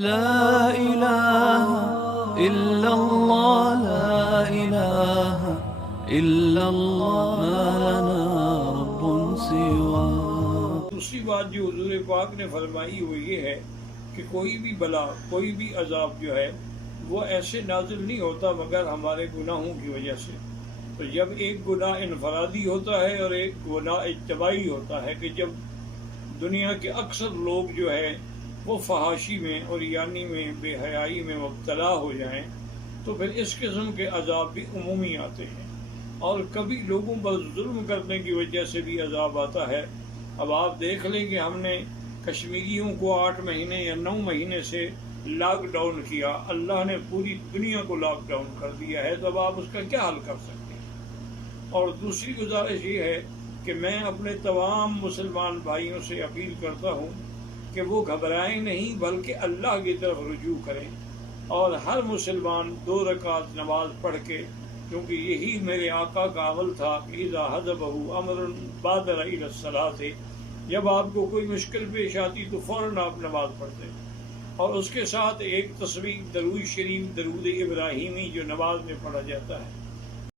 لا إله إلا الله لا إله إلا الله ما لنا رب سواه۔ دوسری بات جو حضور پاک نے فرمائی وہ یہ ہے کہ کوئی بھی بلا، کوئی بھی عذاب جو ہے وہ ایسے نازل نہیں ہوتا مگر ہمارے گناہوں کی وجہ سے۔ تو جب ایک گناہ انفرادی ہوتا ہے اور ایک گناہ اجتماعی ہوتا ہے کہ جب دنیا کے اکثر لوگ جو ہے وہ فحاشی میں اور یعنی میں بے حیائی میں مبتلا ہو جائیں تو پھر اس قسم کے عذاب بھی عمومی آتے ہیں، اور کبھی لوگوں پر ظلم کرنے کی وجہ سے بھی عذاب آتا ہے۔ اب آپ دیکھ لیں کہ ہم نے کشمیریوں کو 8 مہینے یا 9 مہینے سے لاک ڈاؤن کیا، اللہ نے پوری دنیا کو لاک ڈاؤن کر دیا ہے، تو اب آپ اس کا کیا حل کر سکتے ہیں؟ اور دوسری گزارش یہ ہے کہ میں اپنے تمام مسلمان بھائیوں سے اپیل کرتا ہوں کہ وہ گھبرائیں نہیں بلکہ اللہ کی طرف رجوع کریں، اور ہر مسلمان 2 رکعت نماز پڑھ کے، کیونکہ یہی میرے آقا کا عمل تھا کہ اذا حضبہ امر بادر الی الصلاۃ، جب آپ کو کوئی مشکل پیش آتی تو فوراً آپ نماز پڑھتے، اور اس کے ساتھ ایک تسبیح درود شریف، درود ابراہیمی جو نماز میں پڑھا جاتا ہے۔